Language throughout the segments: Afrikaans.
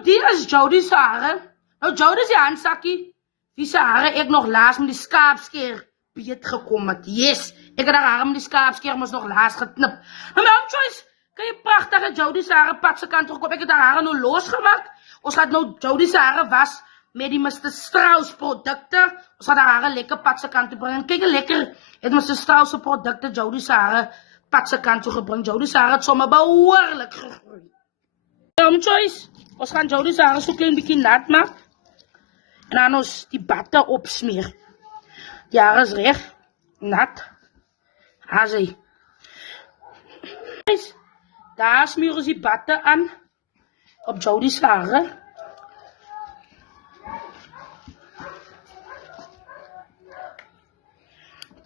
Nou, die is Jody se hare. Nou, Jody se handsakkie, wie se hare ek nog laas met die skaapskeer beet gekom het. Yes, ek het haar hare met die skaapskeer mos nog laas geknip. Nou, my Choice, kan jy prachtige Jody se hare pad se kant toe gekom. Ek het haar hare nou losgemaak. Ons gaat nou Jody se hare was met die Mr. Strauss produkte. Ons gaat haar hare lekker pad se kant toe bring. Kijk, lekker het Mr. Strauss produkte Jody se hare pad se kant toe gebring. Jody se hare het sommer behoorlik gegroei. Nou, my Choice, ons gaan Jody se hare so klein bietjie nat maak. En dan ons die batte opsmeer. Die hare is reg, nat. Daar is hy. Daar smeer ons die batte aan op Jody se hare.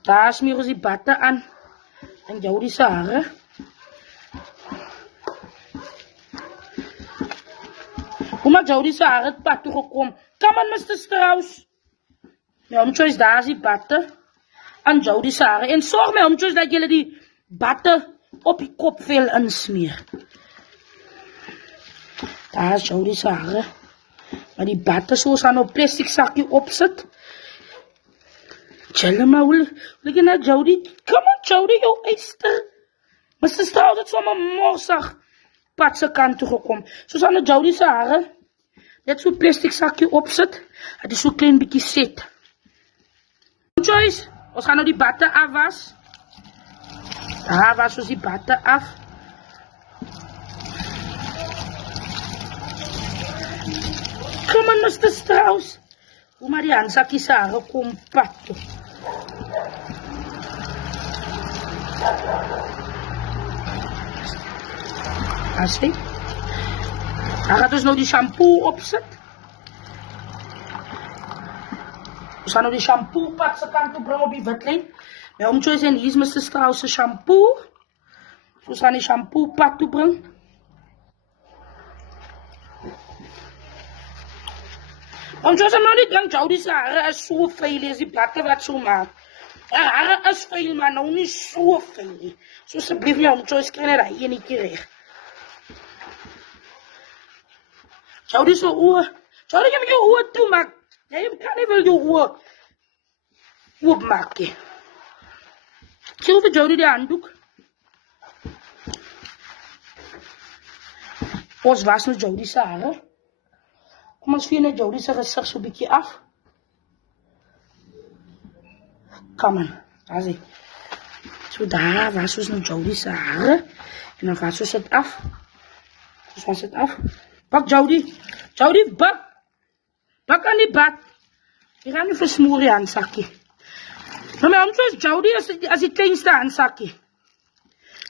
Daar smeer ons die batte aan en Jody se hare. Hoe maak Jody se hare het pad toe gekom? Come on, Mr. Strauss. My Home Choice, daar is die batte aan Jody se hare. En sorg my Home Choice dat julle die batte op die kopvel insmeer. Daar is Jody se hare. Maar die batte soos aan 'n plastic sakkie opsit. Chill maar, look at Jody. Come on, Jody, jou eister. Mr. Strauss het sommer morsig pad se kant toe gekom. Soos aan 'n Jody se hare. Net so plastic sakkie opsit. Het is so klein bietjie set. Choice, ons gaan nou die batte afwas. Daar was ons die batte af. Come on, Mr. Strauss. Hoe maar die handsakkie se hare kom pad toe. As jy. Dan gaat ons nou die shampoo opsit. Ons gaan nou die shampoo pad se kant toe bring op die witlyn. My Home Choice en hier is Mr. Strauss se shampoo. Ons gaan die shampoo pad toe bring. Home Choice, nou nie drink Jody se hare is so vuil as die blakke wat so maak. Haar hare is vuil, maar nou nie so vuil. So asseblief my Home Choice, kry net daai enetjie reg. Jody se oë. Jody, jy moet jou oë toemaak. Jy kan nie wel jou oë oopmaak nie. Sien vir Jody die handdoek. Ons was nou Jody se hare. Kom ons vee net Jody se gesig so bietjie af. Kom aan, daar is hy. So daar was ons nou Jody se hare. En dan was ons dit af. Ons was dit af. Bak Jody. Jody, bak. Bak aan die bad. Jy gaan nie versmoor die handsakkie. Maar my Home Choice, Jody as die kleinste handsakkie.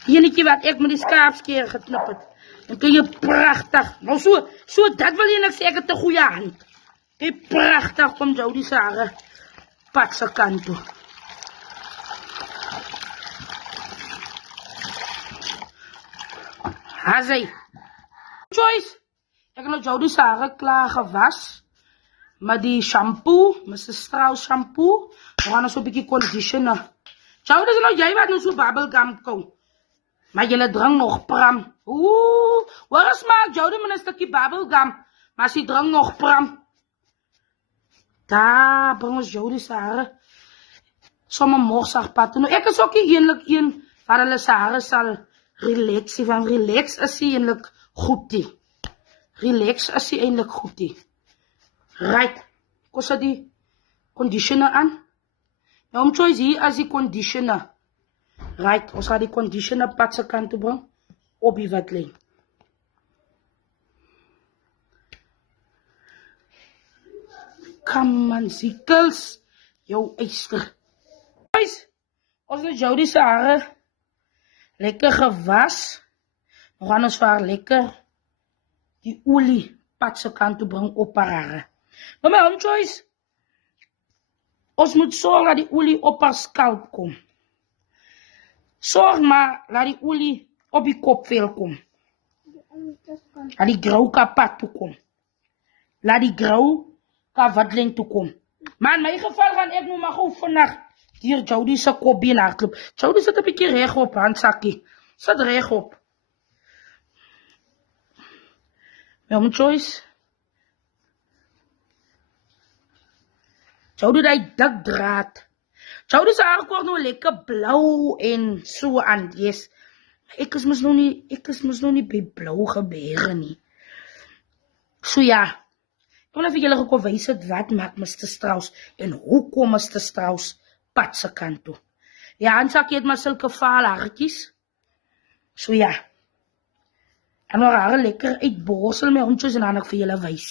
Die enetjie wat ek met die skaapskeer geknip het. Dan kun jy pragtig. Nou so dat wil jy net sê ek het 'n goeie hand. Jy pragtig kom Jody se hare pad se kant toe. Hasai. Choice. Ek het nou Jody se hare klaar gewas. Met die shampoo, Mr. Strauss shampoo. We gaan so 'n bietjie conditioner. Jody, dis nou jy wat nou so bubblegum kou. Maar jy drink nog pram. Oeh, waar smaak Jody met 'n stukkie bubblegum? Maar sy drink nog pram. Daar bring ons Jody se hare. Sommige morsig pad. Nou ek is ook eintlik een waar hulle se hare sal relax. Van relax is sy eintlik goed die. Relax is sy eintlik goed die. Right. Kom sit die conditioner aan. My Home Choice, hier is die conditioner. Right, ons gaan die conditioner pad se kant toe bring op die witlyn. Come on, Ziekels. Jou eister. Guys, ons het Jody se hare lekker gewas. We gaan ons vir haar lekker die olie pad se kant toe bring op haar hare. Maar my Home Choice, ons moet sorg dat die olie op haar skalp kom. Sorg maar dat die olie op die kopvel kom. Dat die grauw kan pad toe kom. Laat die grauw kan witlyn toe kom. Maar in my geval gaan ek nou maar gou vandag hier Jody se kop been hardloop. Jody sit 'n bietjie reg op handsakkie. Sit reg op. My Home Choice, Jody daai dik draad. Jody se hare word nou lekker blou en so aan, yes. Ek is mos nou nie by blou gebeure nie. So ja, ek wil vir julle gekom wys het wat maak Mr. Strauss en hoekom Mr. Strauss pad se kant toe. Ja, Hansakkie het maar sulke vaal hartjies. So ja, en haar hare lekker uitborsel met hondjies en dan ek vir julle wys.